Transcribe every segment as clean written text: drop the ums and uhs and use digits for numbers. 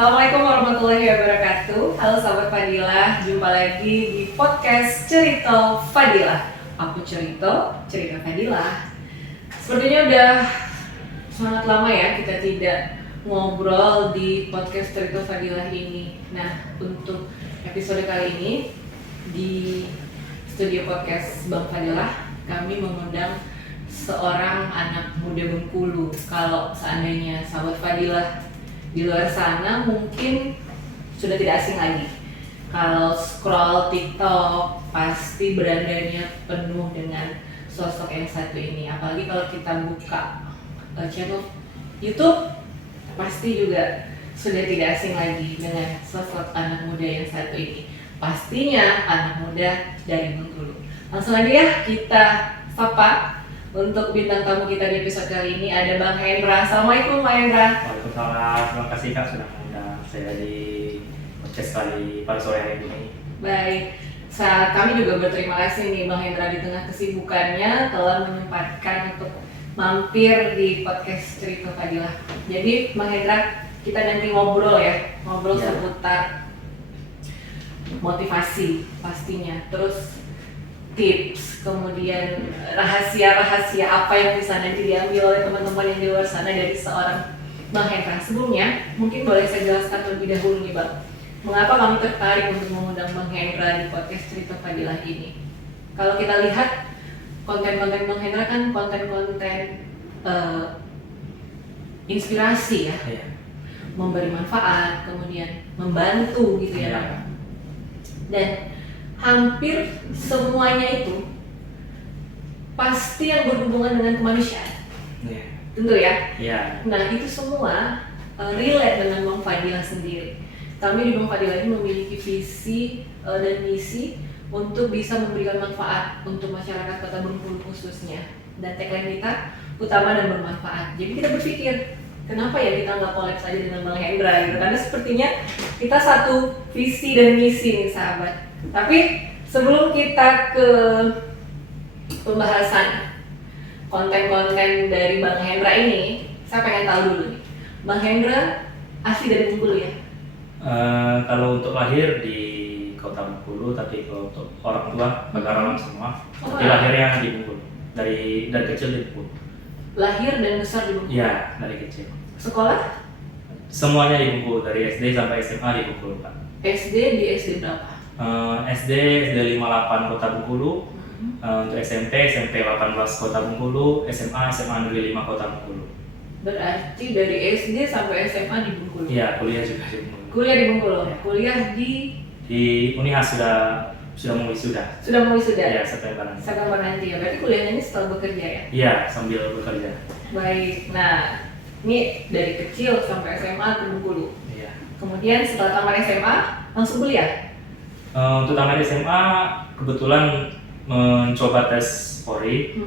Assalamualaikum warahmatullahi wabarakatuh. Halo sahabat Fadilah, jumpa lagi di podcast Cerita Fadilah. Aku cerita Fadilah. Sepertinya udah sangat lama ya kita tidak ngobrol di podcast Cerita Fadilah ini. Nah, untuk episode kali ini di studio podcast Bang Fadilah, kami mengundang seorang anak muda Bengkulu. Kalau seandainya sahabat Fadilah di luar sana mungkin sudah tidak asing lagi. Kalau scroll TikTok pasti berandanya penuh dengan sosok yang satu ini. Apalagi kalau kita buka channel YouTube pasti juga sudah tidak asing lagi dengan sosok anak muda yang satu ini. Pastinya anak muda dari Bengkulu. Langsung aja ya kita sapa. Untuk bintang tamu kita di episode kali ini ada Bang Hendra. Assalamualaikum Bang Hendra. Waalaikumsalam, terima kasih Kak sudah mengundang saya di podcast kali pada sore hari ini. Baik, kami juga berterima kasih nih Bang Hendra di tengah kesibukannya telah menyempatkan untuk mampir di podcast Cerita Fadilah. Jadi Bang Hendra, kita nanti ngobrol seputar motivasi pastinya, terus tips, kemudian rahasia-rahasia apa yang bisa nanti diambil oleh teman-teman yang di luar sana dari seorang Bang Hendra. Sebelumnya, mungkin boleh saya jelaskan terlebih dahulu nih Bang, mengapa kami tertarik untuk mengundang Bang Hendra di podcast Cerita Fadilah ini. Kalau kita lihat konten-konten Bang Hendra kan konten-konten inspirasi ya, memberi manfaat, kemudian membantu gitu ya Bang. Dan hampir semuanya itu pasti yang berhubungan dengan kemanusiaan, tentu ya. Nah itu semua relate dengan Bang Fadilah sendiri. Kami di Bang Fadilah ini memiliki visi dan misi untuk bisa memberikan manfaat untuk masyarakat Kota Bengkulu khususnya. Dan tagline kita utama dan bermanfaat. Jadi kita berpikir, kenapa ya kita nggak collab saja dengan Bang Hendra gitu? Karena sepertinya kita satu visi dan misi nih sahabat. Tapi sebelum kita ke pembahasan konten-konten dari Bang Hendra ini, saya pengen tahu dulu nih, Bang Hendra asli dari Bengkulu ya? Kalau untuk lahir di Kota Bengkulu, tapi kalau untuk orang tua Bagarawan semua. Tapi lahirnya di Bengkulu, dari kecil di Bengkulu. Lahir dan besar di Bengkulu? Iya, dari kecil. Sekolah? Semuanya di Bengkulu, dari SD sampai SMA di Bengkulu Pak. SD di SD berapa? SD 58 Kota Bengkulu, untuk SMP 18 Kota Bengkulu, SMA Negeri 5 Kota Bengkulu. Berarti dari SD sampai SMA di Bengkulu? Iya, kuliah juga di Bengkulu. Kuliah di Bengkulu? Ya. Kuliah di Unihas sudah mau wisuda. Sudah mau wisuda? Iya, September nanti. September nanti ya, berarti kuliahnya ini setelah bekerja ya? Iya, sambil bekerja. Baik, nah ini dari kecil sampai SMA ke Bengkulu. Iya. Kemudian setelah tamat SMA langsung kuliah? Untuk tamat SMA kebetulan mencoba tes Polri,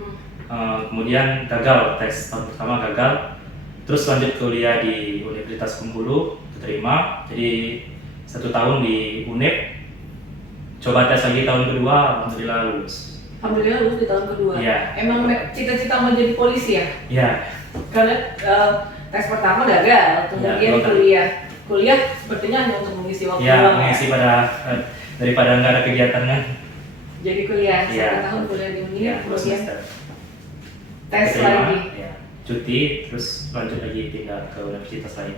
kemudian gagal tes tahun pertama gagal, terus lanjut kuliah di Universitas Bengkulu, keterima, jadi 1 tahun di UNEP, coba tes lagi tahun kedua, alhamdulillah lulus. Alhamdulillah lulus di tahun kedua. Iya. Emang cita-cita mau jadi polisi ya? Iya. Karena tes pertama gagal, kemudian kuliah sepertinya hanya untuk mengisi waktu Iya, luang mengisi daripada nggak ada kegiatan kan. Jadi kuliah, Iya. 1 tahun kuliah di UNI, Iya, 2 kemudian semester. tes Keterima, lagi. ya, cuti, terus lanjut lagi pindah ke universitas lain.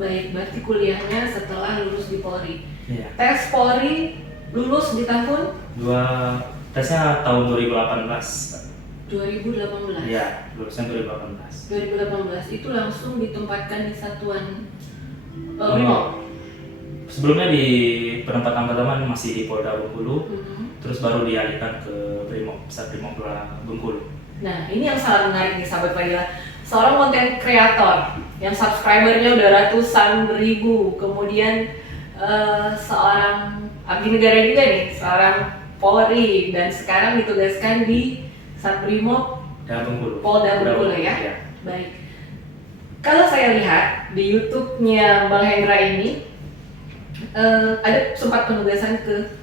Baik, berarti kuliahnya setelah lulus di Polri. Iya. Tes Polri lulus di tahun Tesnya tahun 2018. 2018. Iya, lulusnya 2018. 2018 itu langsung ditempatkan di satuan Brimob. Sebelumnya di penempatan pertama masih di Polda Bengkulu, terus baru dialihkan ke Brimob, Sat Brimob Bengkulu. Nah, ini yang sangat menarik nih sahabat Fadilah. Seorang konten kreator yang subscribernya udah ratusan ribu, kemudian seorang abdi negara juga nih, seorang Polri, dan sekarang ditugaskan di Sat Brimob Polda Bengkulu ya. Baik. Kalau saya lihat di YouTube-nya Bang Hendra ini ada sempat penugasan ke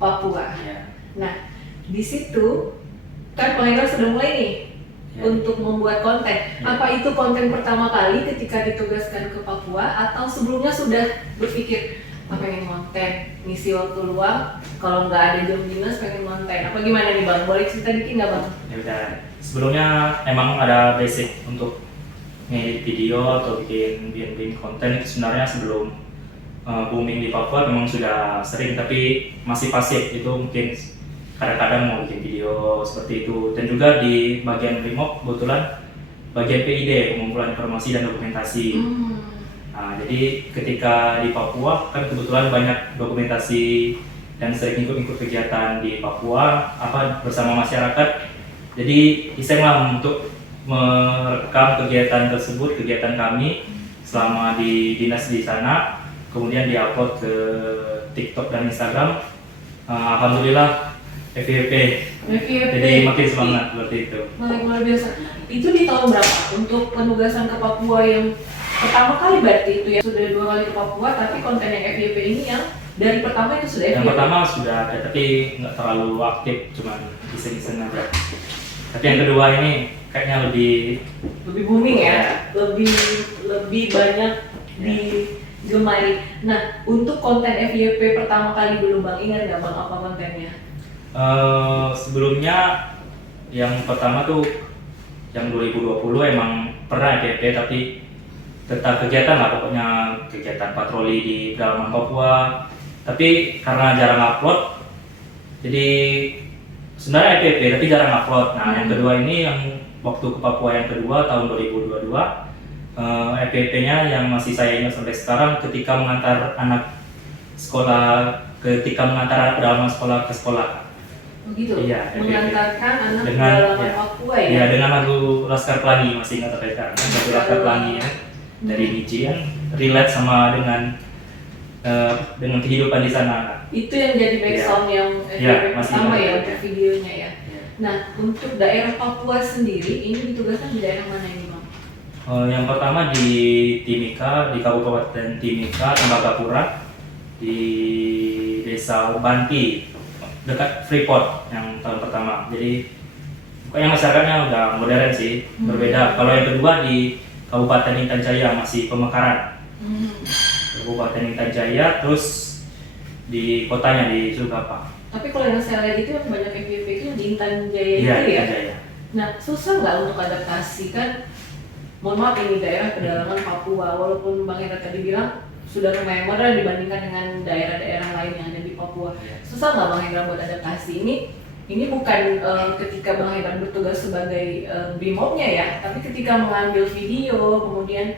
Papua. Ya. Nah, di situ kan Bang Hendra sudah mulai nih untuk membuat konten. Apa itu konten pertama kali ketika ditugaskan ke Papua atau sebelumnya sudah berpikir pengen konten, ngisi waktu luang, kalau nggak ada jam dinas pengen konten, apa gimana nih Bang? Boleh cerita dikit nggak Bang? Ya udah, sebelumnya emang ada basic untuk ngedit video atau bikin konten itu sebenarnya sebelum booming di Papua memang sudah sering, tapi masih pasif. Itu mungkin kadang-kadang mau bikin video seperti itu. Dan juga di bagian Brimob kebetulan bagian PID, pengumpulan informasi dan dokumentasi. Nah, jadi ketika di Papua kan kebetulan banyak dokumentasi dan sering ikut-ikut kegiatan di Papua bersama masyarakat. Jadi iseng untuk merekam kegiatan tersebut, kegiatan kami selama di dinas di sana, kemudian diupload ke TikTok dan Instagram. Alhamdulillah FYP. Jadi makin semangat seperti itu. Luar biasa. Itu di tahun berapa untuk penugasan ke Papua yang pertama kali? Berarti itu ya sudah 2 kali ke Papua, tapi konten yang FYP ini yang dari pertama itu sudah FYP? Yang pertama sudah ada, tapi nggak terlalu aktif, cuma iseng-iseng aja. Tapi yang kedua ini kayaknya lebih booming ya, lebih banyak digemari. Nah, untuk konten FYP pertama kali dulu Bang, ingat nggak Bang apa kontennya? Sebelumnya yang pertama tuh yang 2020 emang pernah FYP, tapi tetap kegiatan lah, pokoknya kegiatan patroli di pedalaman Papua. Tapi karena jarang upload, jadi sebenarnya FYP tapi jarang upload. Nah, yang kedua ini yang waktu ke Papua yang kedua tahun 2022, FYP-nya yang masih saya ingat sampai sekarang ketika mengantar anak pedalaman sekolah ke sekolah. Begitu? Iya, mengantarkan anak dengan pedalaman Papua ya? Iya, dengan lagu Laskar Pelangi, masih ingat sampai sekarang. Lagu Laskar Pelangi ya, dari Niji yang relate sama dengan kehidupan di sana. Itu yang jadi background yang FYP pertama ya untuk videonya ya. Nah, untuk daerah Papua sendiri ini ditugaskan di daerah mana ini Bang? Yang pertama di Timika, di Kabupaten Timika, Tembagapura, di Desa Banti, dekat Freeport yang tahun pertama. Jadi pokoknya masyarakatnya udah modern sih, berbeda. Kalau yang kedua di Kabupaten Intan Jaya, masih pemekaran. Kabupaten Intan Jaya, terus di kotanya di Sugapa. Tapi kalau yang saya lihat itu yang banyak FYP itu di Intan Jaya Iya, itu ya? Jaya. Nah, susah nggak untuk adaptasi kan? Mohon maaf ini daerah pedalaman Papua, walaupun Bang Hendra tadi bilang sudah lumayan modern dibandingkan dengan daerah-daerah lain yang ada di Papua. Susah nggak Bang Hendra buat adaptasi? Ini bukan ketika Bang Hendra bertugas sebagai Brimobnya ya, tapi ketika mengambil video, kemudian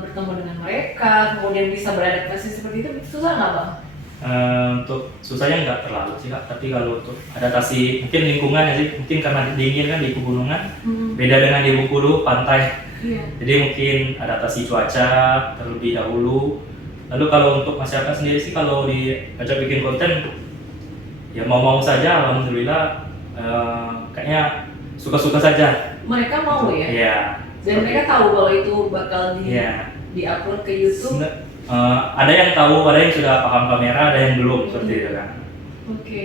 bertemu dengan mereka, kemudian bisa beradaptasi seperti itu susah nggak Bang? Untuk susahnya nggak terlalu sih Kak, tapi kalau untuk adaptasi mungkin lingkungannya sih, mungkin karena dingin kan di pegunungan, beda dengan di Bengkulu pantai. Jadi mungkin adaptasi cuaca terlebih dahulu. Lalu kalau untuk masyarakat sendiri sih, kalau diajak bikin konten ya mau-mau saja, alhamdulillah. Kayaknya suka-suka saja. Mereka mau ya? Iya. Dan mereka tahu kalau itu bakal di-upload ke YouTube? Ada yang tahu, ada yang sudah paham kamera, ada yang belum, seperti itu kan. Oke,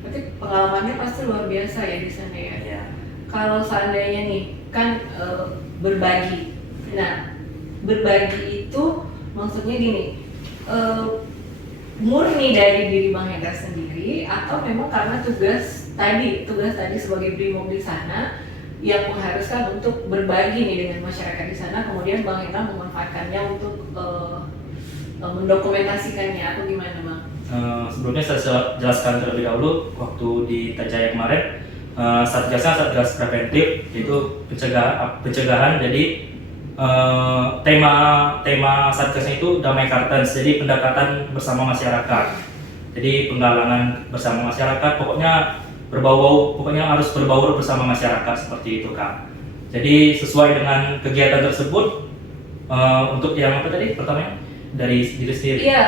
berarti pengalamannya pasti luar biasa ya di sana ya? Iya. Kalau seandainya nih, kan berbagi. Nah, berbagi itu maksudnya gini, murni dari diri Bang Hendra sendiri atau memang karena tugas tadi sebagai Brimob di sana yang mengharuskan untuk berbagi nih dengan masyarakat di sana, kemudian Bang Hendra memanfaatkannya untuk mendokumentasikannya atau gimana Bang? Sebelumnya saya jelaskan terlebih dahulu, waktu di Tajaya kemarin satgasnya satgas preventif, yaitu pencegahan. Jadi tema satgasnya itu damai Kartens, jadi pendekatan bersama masyarakat. Jadi penggalangan bersama masyarakat, pokoknya harus berbaur bersama masyarakat, seperti itu Kak. Jadi sesuai dengan kegiatan tersebut, untuk yang apa tadi pertamanya dari diri sendiri. Iya,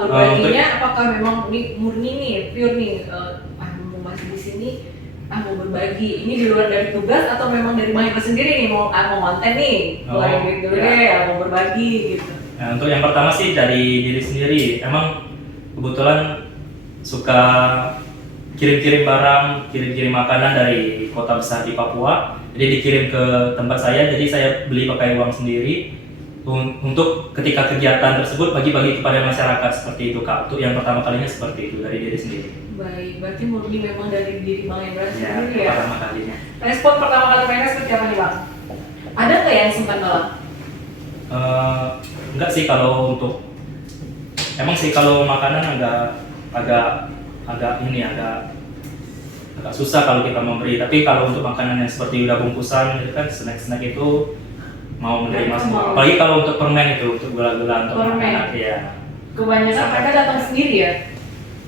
berbaginya apakah memang ini murni nih, pure nih, mau masih di sini, mau berbagi. Ini di luar dari tugas atau memang dari Bang Hendra sendiri nih mau konten nih, keluarin duit dulu deh, mau berbagi gitu. Nah, untuk yang pertama sih dari diri sendiri. Emang kebetulan suka kirim-kirim barang, kirim-kirim makanan dari kota besar di Papua. Jadi dikirim ke tempat saya, jadi saya beli pakai uang sendiri untuk ketika kegiatan tersebut bagi-bagi kepada masyarakat seperti itu Kak. Untuk yang pertama kalinya seperti itu dari diri sendiri. Baik, berarti murni memang dari diri Bang Hendra Ya, sendiri ya? pertama kalinya. Respon pertama kali mereka seperti apa nih Bang? Ada nggak yang simpan Bang? Enggak sih kalau untuk emang sih kalau makanan agak susah kalau kita memberi, tapi kalau untuk makanan yang seperti udah bungkusan itu kan snack itu mau menerima semua. Apalagi kalau untuk permen itu, untuk gula-gula untuk anak ya. Kebanyakan mereka datang sendiri ya?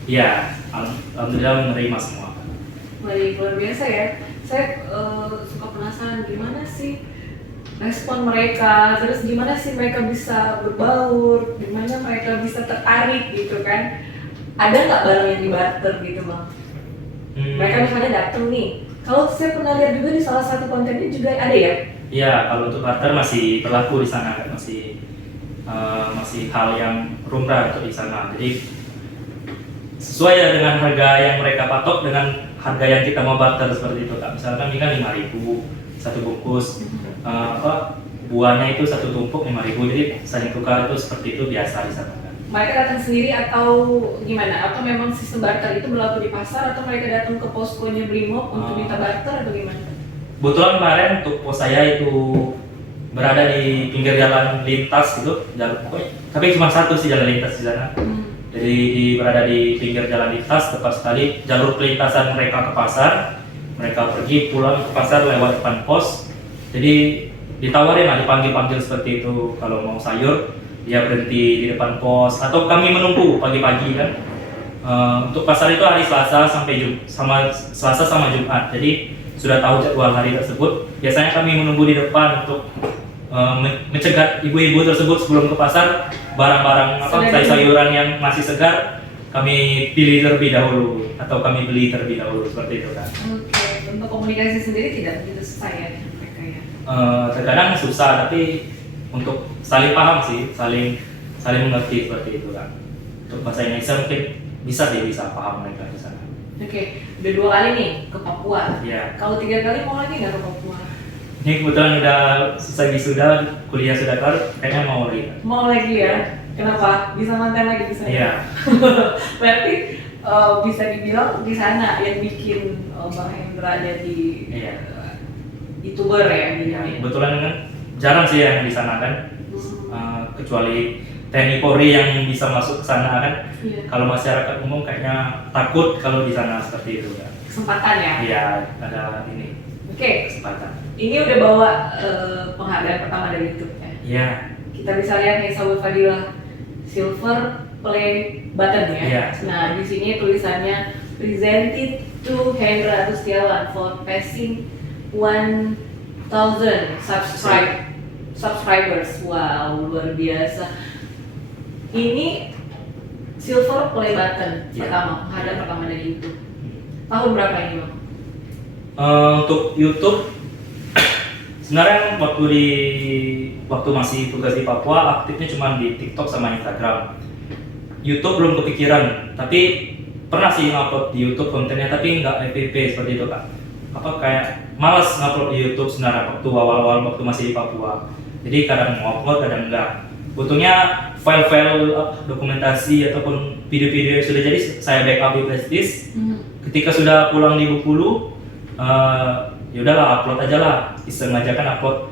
Iya, alhamdulillah menerima semua. Baik, luar biasa ya. Saya suka penasaran gimana sih respon mereka, terus gimana sih mereka bisa berbaur, gimana mereka bisa tertarik gitu kan. Ada nggak barang yang dibarter gitu Bang? Mereka misalnya datang nih, kalau saya pernah lihat juga di salah satu kontennya juga ada ya? Iya, kalau untuk barter masih berlaku di sana kan, masih hal yang lumrah untuk di sana. Jadi sesuai ya dengan harga yang mereka patok dengan harga yang kita mau barter seperti itu Kak. Misalkan ini kan 5.000 satu bungkus, buahnya itu satu tumpuk 5.000, jadi saling tukar itu seperti itu biasa di sana. Mereka datang sendiri atau gimana? Atau memang sistem barter itu berlaku di pasar atau mereka datang ke poskonya Brimob untuk minta barter atau gimana? Kebetulan kemarin untuk pos saya itu berada di pinggir jalan lintas gitu, tapi cuma satu sih jalan lintas di sana. Jadi berada di pinggir jalan lintas, tepat sekali jalur pelintasan mereka ke pasar. Mereka pergi pulang ke pasar lewat depan pos. Jadi ditawarin lah, dipanggil seperti itu kalau mau sayur. Dia berhenti di depan pos atau kami menunggu pagi-pagi kan. Untuk pasar itu hari Selasa Selasa sama Jumat. Jadi sudah tahu jadwal hari tersebut. Biasanya kami menunggu di depan untuk mencegat ibu-ibu tersebut sebelum ke pasar. Barang-barang sayuran yang masih segar kami pilih terlebih dahulu atau kami beli terlebih dahulu seperti itu kan. Oke, untuk komunikasi sendiri tidak begitu susah ya mereka ya? Terkadang susah, tapi untuk saling paham sih, saling mengerti seperti itu kan. Untuk bahasa Indonesia mungkin bisa paham mereka di sana. Oke, udah 2 kali nih ke Papua. Iya. Kalau 3 kali mau lagi nggak ke Papua? Ini kebetulan udah selesai wisuda, kuliah sudah kelar, kayaknya mau lagi. Mau lagi ya? Kenapa? Bisa mantan lagi di sana? Iya. Berarti bisa dibilang di sana yang bikin Bang Hendra jadi YouTuber ya? Iya. Kebetulan kan jarang sih yang di sana kan, kecuali TNI Polri yang bisa masuk ke sana kan. Iya. Kalau masyarakat umum kayaknya takut kalau di sana seperti itu kan. Kesempatan ya? Iya, ada ini. Oke. Kesempatan. Ini udah bawa penghargaan pertama dari YouTube ya? Iya. Kita bisa lihat nih Sahabat Fadilah, Silver Play Button ya. Iya. Nah di sini tulisannya presented to Hendra Agustiawan for passing 1,000 subscribers. Wow, luar biasa. Ini Silver Play Button pertama, penghargaan pertama dari YouTube. Tahun berapa ini Bang? Untuk YouTube sebenarnya waktu masih tugas di Papua aktifnya cuma di TikTok sama Instagram. YouTube belum kepikiran, tapi pernah sih ngupload di YouTube kontennya, tapi nggak FYP seperti itu Kak. Kayak malas ngupload di YouTube sebenarnya waktu awal-awal waktu masih di Papua. Jadi kadang mau upload, kadang enggak. Butuhnya file-file dokumentasi ataupun video-video yang sudah jadi saya backup di flash disk. Ketika sudah pulang di Bengkulu, ya udahlah upload aja lah, iseng aja kan upload.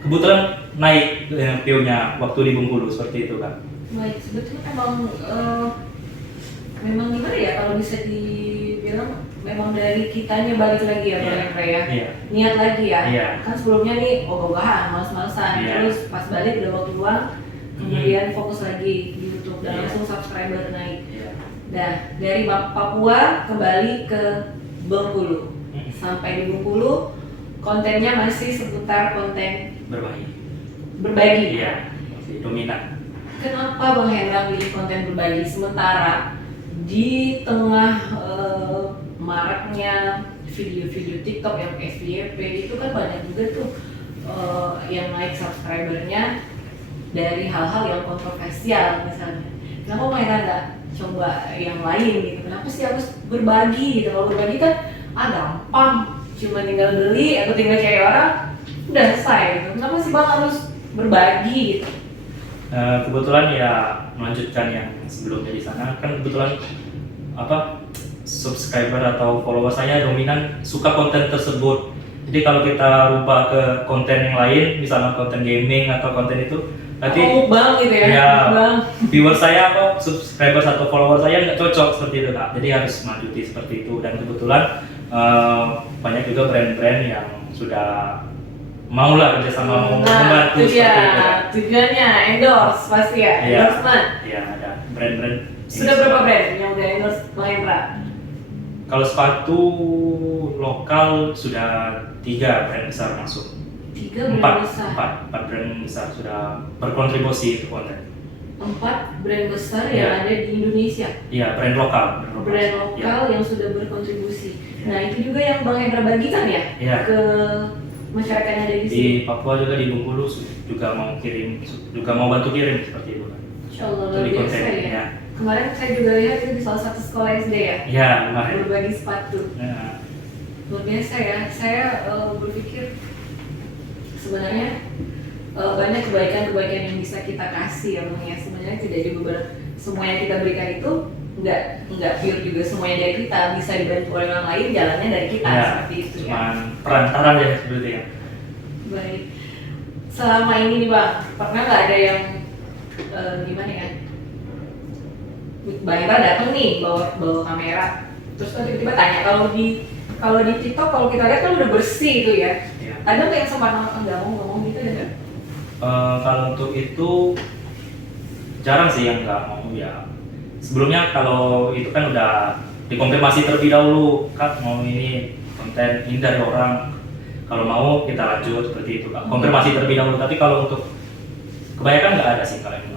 Kebetulan naik view-nya waktu di Bengkulu seperti itu kan. Baik, sebetulnya memang gimana ya kalau bisa dibilang memang dari kitanya balik lagi ya Bang Hendra ya. Niat lagi ya. Kan sebelumnya nih ogah-ogahan, males-malesan, terus pas balik udah waktu luang, kemudian fokus lagi di YouTube dan langsung subscriber naik. Nah, dari Papua kembali ke Bengkulu. Sampai di Bengkulu kontennya masih seputar konten berbagi. Iya, masih dominan. Kenapa Bang Hendra pilih konten berbagi sementara di tengah maraknya video-video TikTok yang FYP itu kan banyak juga tuh yang naik subscribernya dari hal-hal yang kontroversial misalnya. Kenapa Bang Hendra nggak coba yang lain gitu? Kenapa sih harus berbagi gitu? Kalau berbagi kan gampang, cuma tinggal beli atau tinggal cari orang udah selesai gitu. Kenapa sih Bang harus berbagi gitu? Kebetulan ya melanjutkan yang sebelumnya di sana kan kebetulan subscriber atau follower saya dominan suka konten tersebut. Jadi kalau kita rubah ke konten yang lain, misalnya konten gaming atau konten itu, nanti Bang gitu ya Bang. viewer saya atau subscriber atau follower saya nggak cocok seperti itu Kak. Jadi harus melanjuti seperti itu dan kebetulan banyak juga brand-brand yang sudah mau lah kerjasama membantu itu seperti itu. ya tujuannya endorse pasti ya, endorsement. Iya ada brand-brand. Sudah berapa brand yang udah endorse Bang Hendra? Kalau sepatu lokal sudah 3 brand besar masuk. 3 brand besar. 4 brand besar sudah berkontribusi ke konten. 4 brand besar yang ada di Indonesia. Iya, brand lokal. Brand lokal yang sudah berkontribusi. Ya. Nah itu juga yang Bang Hendra bagikan ya ke masyarakat yang ada di sini. Di Papua juga di Bengkulu juga mau bantu kirim seperti itu kan. Insyaallah Itu luar di biasa konten ya. Kemarin saya juga lihat itu di salah satu sekolah SD ya. Iya, kemarin. Berbagi sepatu. Nah. Luar biasa ya. Saya berpikir sebenarnya banyak kebaikan-kebaikan yang bisa kita kasih ya Bang ya. Sebenarnya tidak juga semua yang kita berikan itu nggak pure juga semuanya dari kita, bisa dibantu oleh orang lain, jalannya dari kita seperti itu ya. Cuman perantara ya seperti ya. Baik. Selama ini nih Bang, pernah nggak ada yang gimana ya? Bang Hendra datang nih bawa kamera, terus tiba-tiba tanya kalau di TikTok kalau kita lihat kan udah bersih itu ya. Ada nggak yang sempat nggak mau ngomong gitu ada nggak? Kalau untuk itu jarang sih yang nggak mau ya. Sebelumnya kalau itu kan udah dikonfirmasi terlebih dahulu Kak mau ini konten ini dari orang, kalau mau kita lanjut seperti itu Kak. Konfirmasi terlebih dahulu. Tapi kalau untuk kebanyakan nggak ada sih kalau yang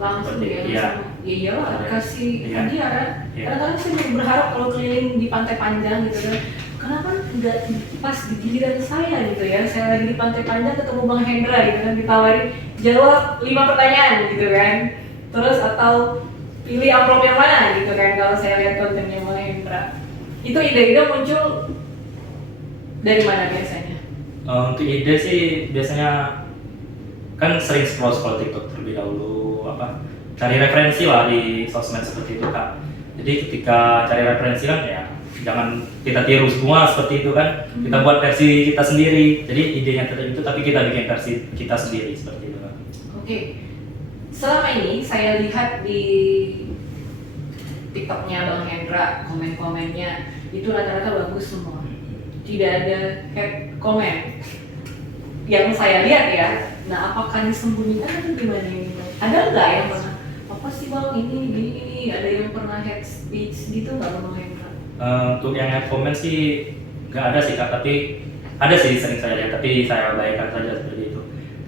langsung ya, iya lah kasih hadiah kan. Kadang-kadang saya juga berharap kalau keliling di Pantai Panjang gitu kan, kenapa nggak pas di giliran saya gitu ya, saya lagi di Pantai Panjang ketemu Bang Hendra gitu kan, ditawari jawab 5 pertanyaan gitu kan, terus atau pilih amplop yang mana gitu kan kalau saya lihat kontennya Bang Hendra. Itu ide-ide muncul dari mana biasanya? Untuk ide sih biasanya kan sering scroll TikTok terlebih dahulu, cari referensi lah di sosmed seperti itu Kak. Jadi ketika cari referensi kan ya jangan kita tiru semua seperti itu kan, kita buat versi kita sendiri. Jadi idenya itu tapi kita bikin versi kita sendiri seperti itu Kak. Oke. Selama ini saya lihat di TikToknya Bang Hendra, komen-komennya itu rata-rata bagus semua. Tidak ada hate comment yang saya lihat ya. Nah, apakah disembunyikan atau gimana ini? Ada nggak yang pernah apa sih Bang ini gini? Ada yang pernah hate speech gitu nggak Bang Hendra? Untuk yang hate comment sih nggak ada sih Kak, tapi ada sih sering saya lihat, tapi saya abaikan saja seperti itu.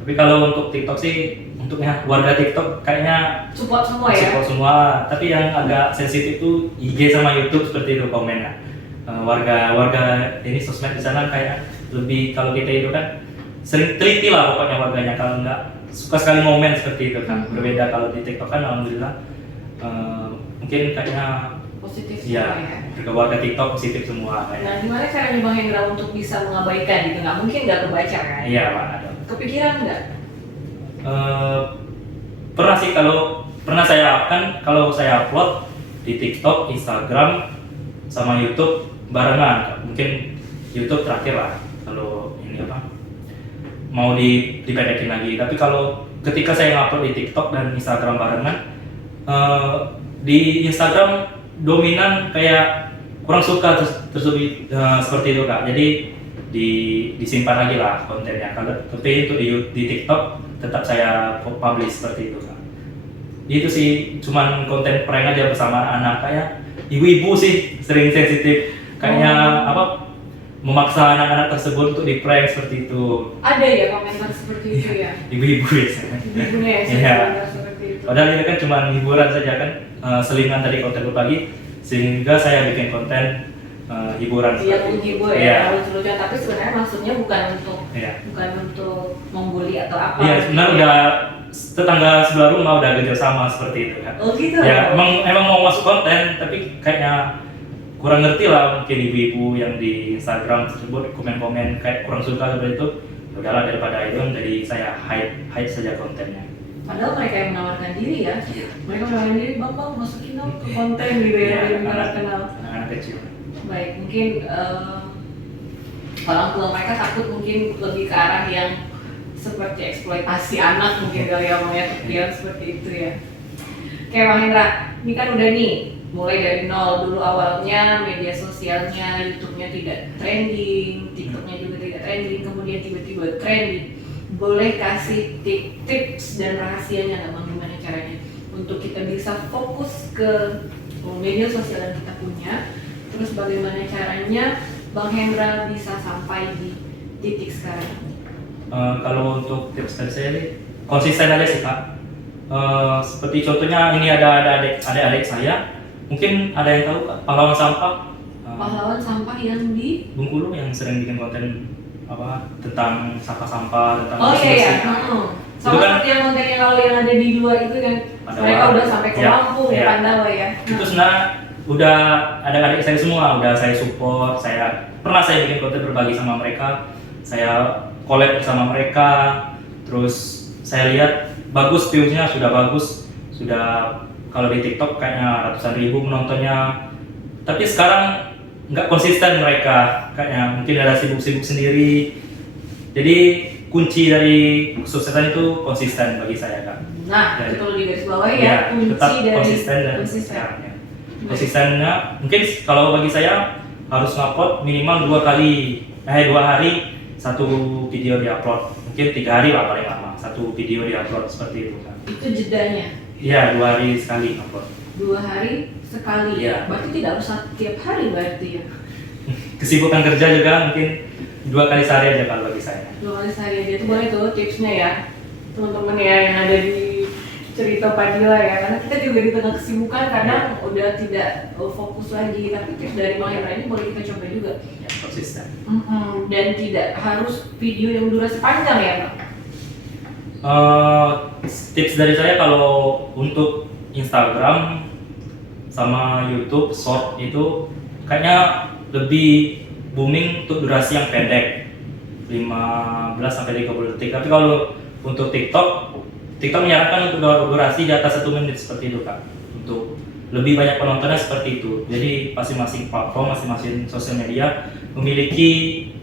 Tapi kalau untuk TikTok sih, untuknya warga TikTok kayaknya support semua ya? Support semua, tapi yang agak sensitif itu IG sama YouTube seperti itu komennya. Warga ini sosmed di sana kayak lebih, kalau kita itu kan sering teliti lah pokoknya warganya, kalau nggak suka sekali momen seperti itu kan. Berbeda kalau di TikTok kan alhamdulillah mungkin kayaknya positif ya, semua ya. Warga TikTok positif semua kayak. Nah, gimana caranya Bang Hendra untuk bisa mengabaikan gitu? Nggak mungkin nggak kebaca kan? Iya Pak, ada. Kepikiran nggak? Pernah sih, pernah saya kalau saya upload di TikTok, Instagram, sama YouTube barengan. Mungkin YouTube terakhir lah kalau ini mau dipendekin lagi. Tapi kalau ketika saya ngupload di TikTok dan Instagram barengan, di Instagram dominan kayak kurang suka tersebut seperti itu Kak. Jadi disimpan lagi lah kontennya. Tapi itu di TikTok tetap saya publish seperti itu Kak. Itu sih cuman konten prank aja bersama anak, kayak ibu-ibu sih sering sensitif kayaknya memaksa anak-anak tersebut untuk di prank seperti itu. Ada ya komentar seperti itu ya? Ibu-ibu biasanya. Ibunya ya, seperti itu. Padahal ini kan cuma hiburan saja kan, selingan dari konten berbagi, sehingga saya bikin konten hiburan. Iya, menghibur ya, lucu-lucuan, tapi sebenarnya maksudnya bukan untuk membuli atau apa. Iya, sebenarnya udah tetangga sebelah rumah udah kerja sama seperti itu kan. Oh gitu. Ya, emang mau masuk konten, tapi kayaknya kurang ngerti lah mungkin ibu-ibu yang di Instagram tersebut komen-komen kayak kurang suka seperti itu. Ya udahlah, daripada itu jadi saya hide saja kontennya. Padahal mereka yang menawarkan diri ya. Iya. Mereka menawarkan diri, bang masukin dong ke konten gitu ya, Iya, biar orang kenal. anak-anak kecil. Baik, mungkin orang tua mereka takut mungkin lebih ke arah yang seperti eksploitasi anak mungkin kali ya, mau ya kepikiran seperti itu ya. Oke Bang Hendra, ini kan udah nih mulai dari nol dulu awalnya, media sosialnya, YouTube-nya tidak trending, TikTok-nya juga tidak trending, kemudian tiba-tiba trending. Boleh kasih tips dan rahasianya nggak Bang, gimana caranya untuk kita bisa fokus ke media sosial yang kita punya, terus bagaimana caranya Bang Hendra bisa sampai di titik sekarang? Kalau untuk tips dari saya ini konsisten aja sih Kak. Seperti contohnya ini ada adik-adik saya, mungkin ada yang tahu Kak, pahlawan sampah. Pahlawan sampah yang di Bengkulu yang sering bikin konten tentang sampah-sampah, tentang oh iya ya, Itu sama kan seperti yang kontennya kalau yang ada di luar itu kan Pandawa. mereka udah sampai ke Ya, Lampung ya, ya. Pandawa ya. itu sebenarnya udah ada adik saya semua, udah saya support, saya bikin konten berbagi sama mereka, saya collab bersama mereka, terus saya lihat bagus, viewsnya sudah bagus, sudah kalau di TikTok kayaknya ratusan ribu penontonnya, tapi sekarang nggak konsisten mereka, kayaknya mungkin ada sibuk-sibuk sendiri. Jadi kunci dari kesuksesan itu konsisten bagi saya Kak. Nah, Jadi, itu perlu digaris bawahi ya, ya, kunci tetap dari konsisten dan ya. Konsistennya mungkin kalau bagi saya harus ngupload minimal 2 hari satu video diupload, mungkin 3 hari lah paling lama satu video diupload, seperti itu Kak. Itu jedanya. Iya, 2 hari sekali upload. 2 hari sekali. Iya. Berarti tidak harus tiap hari berarti ya. Kesibukan kerja juga mungkin 2 kali sehari aja kalau bagi saya. 2 kali sehari aja itu boleh tuh tipsnya ya, teman-teman ya yang ada di Cerita Fadila ya, karena kita juga di tengah kesibukan kadang udah tidak fokus lagi, tapi tips dari Bang Hendra ini boleh kita coba juga. Ya, konsisten. Dan tidak harus video yang durasi panjang ya Bang? Tips dari saya kalau untuk Instagram sama YouTube Short itu kayaknya lebih booming untuk durasi yang pendek, 15 sampai 30 detik. Tapi kalau untuk TikTok menyarankan untuk durasi di atas 1 menit seperti itu Kak. Untuk lebih banyak penontonnya seperti itu. Jadi masing-masing platform, masing-masing sosial media memiliki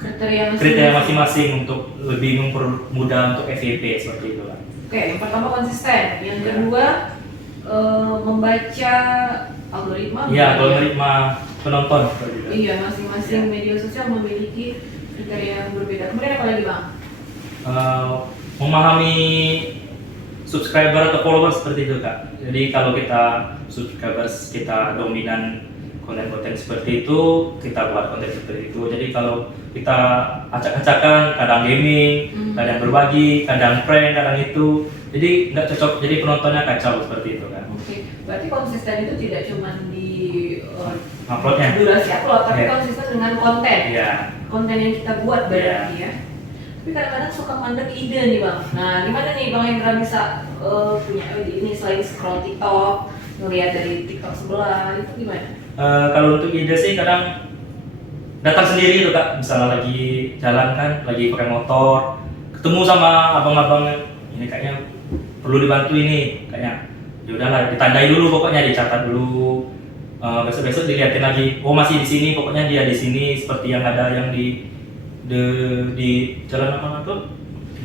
kriteria masing-masing untuk lebih mempermudah untuk FYP seperti itu Kak. Oke, yang pertama konsisten, yang kedua membaca algoritma. Iya, algoritma penonton seperti itu. Iya, masing-masing media sosial memiliki kriteria yang berbeda. Kemudian apa lagi Bang? Memahami subscriber atau follower seperti itu Kak. Jadi kalau kita subscribers kita dominan konten-konten seperti itu, kita buat konten seperti itu. Jadi kalau kita acak-acakan, kadang gaming, kadang berbagi, kadang prank, kadang itu, jadi nggak cocok, jadi penontonnya kacau seperti itu kan. Oke, berarti konsisten itu tidak cuma di uploadnya, durasi upload, tapi Yeah. konsisten dengan konten. Iya. Konten yang kita buat berarti ya. Tapi kadang-kadang suka mandek ide nih Bang. Nah, gimana nih Bang Hendra bisa punya ide ini selain scroll TikTok, ngeliat dari TikTok sebelah, itu gimana? Kalau untuk ide sih kadang datang sendiri tuh Kak, misalnya lagi jalan kan, lagi pakai motor, ketemu sama abang-abang, ini kayaknya perlu dibantu ini, kayaknya ya udahlah ditandai dulu, pokoknya dicatat dulu, besok-besok dilihatin lagi, oh masih di sini, pokoknya dia di sini, seperti yang ada yang di jalan apa tuh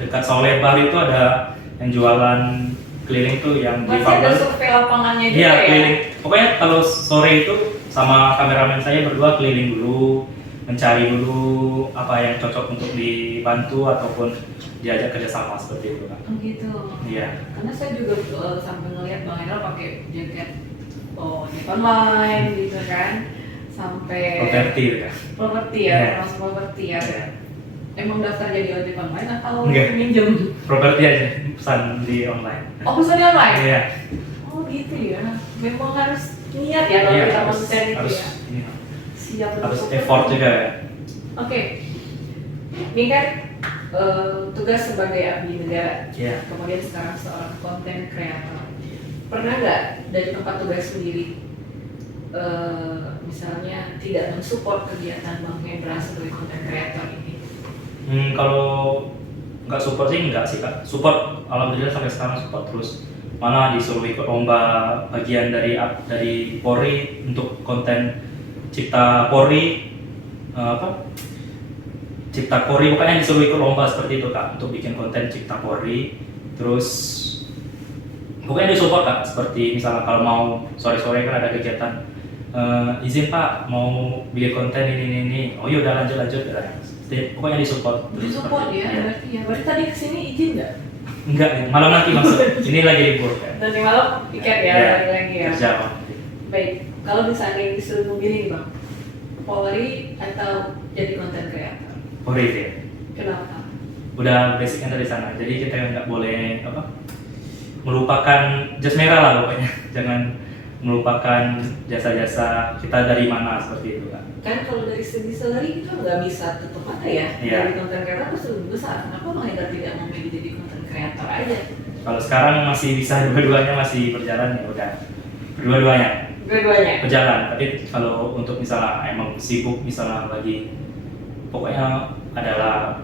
dekat Sawalembar itu ada yang jualan keliling tuh yang di Masih ada Pabel. survei lapangannya juga Iya, ya? keliling. Pokoknya kalau sore itu sama kameramen saya berdua keliling dulu, mencari dulu apa yang cocok untuk dibantu ataupun diajak kerjasama seperti itu Kak. Oh gitu. Iya. Karena saya juga sampai ngeliat Bang Hendra pakai jaket ojek online gitu kan, sampai Properti ya. properti ya, Iya. termasuk properti ya. Iya. Emang daftar jadi ojek online atau Enggak. minjem? Properti aja, pesan di online. Oh, pesan di online? Iya. Oh gitu ya. Memang harus niat ya kalau Iya, kita mau harus share itu ya. ini, Siap harus untuk effort juga ya. Oke. Ini kan tugas sebagai abdi negara. Iya. Kemudian sekarang seorang konten kreator. pernah nggak dari tempat tugas sendiri misalnya tidak mensupport kegiatan Bang Hendra sebagai content creator ini? Kalau nggak support sih nggak sih Kak. Support, alhamdulillah sampai sekarang support terus. Mana disuruh ikut lomba bagian dari Polri untuk konten Cipta Polri, Cipta Polri, pokoknya disuruh ikut lomba seperti itu Kak untuk bikin konten Cipta Polri. Terus pokoknya disupport Kak, seperti misalnya kalau mau sore-sore kan ada kegiatan, izin Pak mau bikin konten ini. Oh yaudah lanjut ya. Pokoknya disupport. Disupport ya, berarti ya. Berarti tadi kesini izin nggak? Enggak, malam nanti masuk. Ini lagi libur kan. Nanti malam tiket ya, balik lagi ya. Kerja Bang. Baik, kalau misalnya disuruh memilih nih Bang, Polri atau jadi content creator? Polri ya. Kenapa? Udah basicnya dari sana, jadi kita nggak boleh melupakan jas merah lah pokoknya. Jangan melupakan jasa-jasa kita dari mana seperti itu kan. Kan kalau dari segi salary kita nggak bisa tutup mata ya. Iya. Dari content creator pasti lebih besar. Kenapa Bang Hendra tidak memilih jadi content creator aja? Kalau sekarang masih bisa dua-duanya masih berjalan ya udah. Dua-duanya Dua-duanya. berjalan, tapi kalau untuk misalnya emang sibuk misalnya lagi pokoknya adalah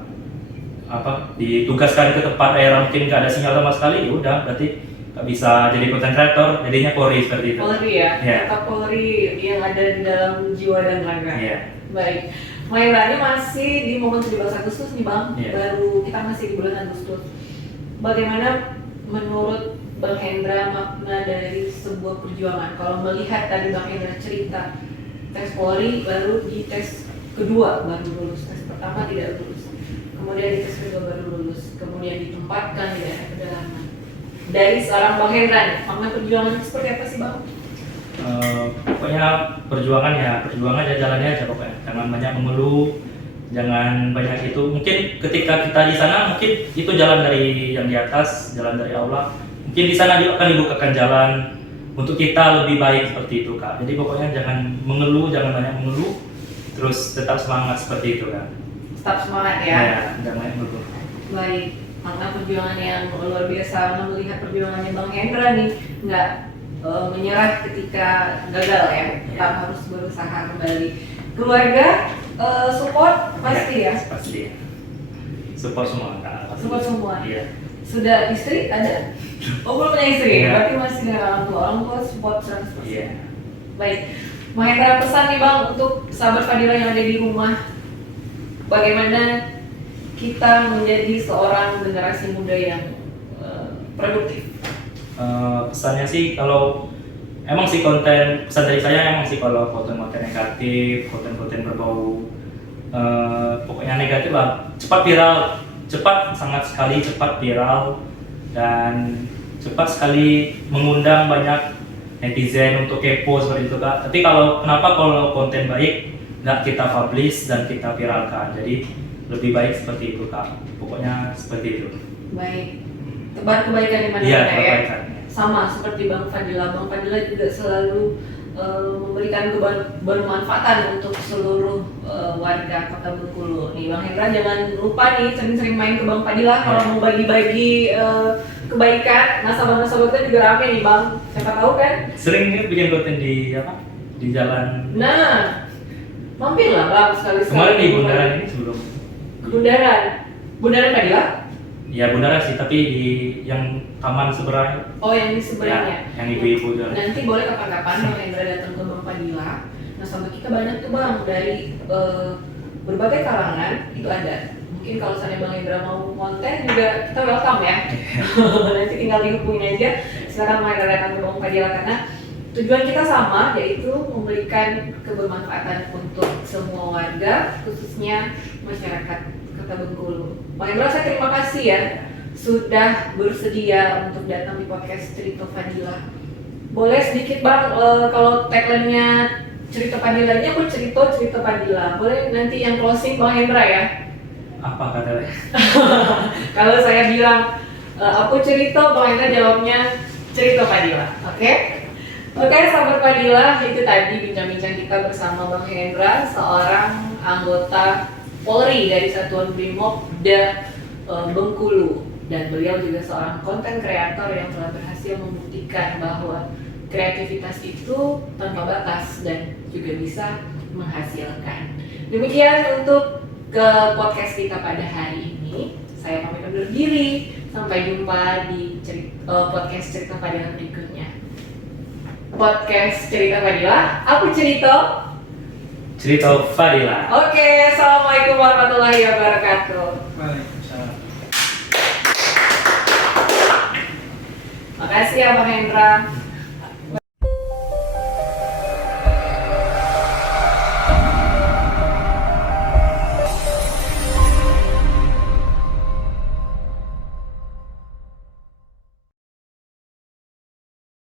ditugaskan ke tempat daerah mungkin nggak ada sinyal sama sekali, ya udah berarti nggak bisa jadi content creator, jadinya Polri seperti itu. Polri ya, Iya. tetap Polri yang ada di dalam jiwa dan raga. Iya. Baik, Mahendra ini masih di momen 17 Agustus nih Bang, Iya. baru kita masih di bulan Agustus. Bagaimana menurut Bang Hendra makna dari sebuah perjuangan? Kalau melihat tadi Bang Hendra cerita tes Polri, baru di tes kedua baru lulus, tes pertama tidak lulus, kemudian di tes kedua baru lulus, kemudian ditempatkan di daerah pedalaman. Dari seorang Bang Hendra nih, makna perjuangan seperti apa sih Bang? Pokoknya perjuangan aja, jalannya aja pokoknya. Jangan banyak mengeluh, jangan banyak itu. Mungkin ketika kita di sana, mungkin itu jalan dari yang di atas, jalan dari Allah. Mungkin di sana juga akan dibukakan jalan untuk kita lebih baik seperti itu Kak. Jadi pokoknya jangan mengeluh, jangan banyak mengeluh, terus tetap semangat seperti itu kan. Tetap semangat ya. Ya, jangan banyak mengeluh. Baik, makna perjuangan yang luar biasa, melihat perjuangannya Bang Hendra nih, nggak menyerah ketika gagal ya, tetap harus berusaha kembali. Keluarga support pasti ya? Pasti. Support semua Kak. Support semua. Iya. Sudah istri ada? Oh belum punya istri, Iya. berarti masih dengan orang tua support 100%. Iya. Baik, Mahendra pesan nih Bang untuk sahabat Fadila yang ada di rumah, bagaimana kita menjadi seorang generasi muda yang produktif? Pesannya sih kalau emang sih pesan dari saya emang sih kalau konten-konten negatif, konten-konten berbau pokoknya negatif lah, sangat sekali cepat viral dan cepat sekali mengundang banyak netizen untuk kepo seperti itu Kak. Tapi kenapa kalau konten baik nggak kita publish dan kita viralkan, jadi lebih baik seperti itu Kak. Pokoknya seperti itu. Baik, tebar kebaikan di mana Iya, ya? kebaikan. Sama seperti Bang Fadila juga selalu memberikan bermanfaatan untuk seluruh warga Kota Bengkulu. Nih Bang Hendra jangan lupa nih sering-sering main ke Bang Fadila kalau mau bagi-bagi kebaikan. Nasabah-nasabah kita juga rame nih Bang. Siapa tahu kan? Sering bikin konten di jalan. Nah, mampirlah Bang sekali-sekali. Kemarin di Bundaran ini sebelum. Bundaran Fadila? Ya Bundaran sih, tapi di yang taman seberang. Oh yang di seberangnya. Ya, yang ibu-ibu jualan. Nanti boleh kapan-kapan Bang Hendra datang ke Bang Fadila. Nasabah kita banyak tuh Bang, dari berbagai kalangan itu ada. Mungkin kalau misalnya Bang Hendra mau konten juga kita welcome ya. Nanti tinggal dihubungin aja. Silakan Bang Hendra datang ke Bang Fadila karena tujuan kita sama, yaitu memberikan kebermanfaatan untuk semua warga, khususnya masyarakat Kota Bengkulu. Bang Hendra, saya terima kasih ya sudah bersedia untuk datang di podcast Cerita Fadila. Boleh sedikit Bang, kalau tagline-nya Cerita Fadila ini aku cerita Fadila. Boleh nanti yang closing Bang Hendra ya? Apa katanya? Kalau saya bilang aku cerita, Bang Hendra jawabnya Cerita Fadila. Oke? Oke, sahabat Fadila, itu tadi bincang-bincang kita bersama Bang Hendra, seorang anggota Polri dari Satuan Brimopda Bengkulu. Dan beliau juga seorang konten kreator yang telah berhasil membuktikan bahwa kreativitas itu tanpa batas dan juga bisa menghasilkan. Demikian untuk ke podcast kita pada hari ini. Saya pamit undur diri. Sampai jumpa di podcast Cerita Fadila berikutnya. Podcast Cerita Fadila, aku Cerita Fadila. Oke, assalamualaikum warahmatullahi wabarakatuh. Waalaikumsalam. Makasih ya Bang Hendra.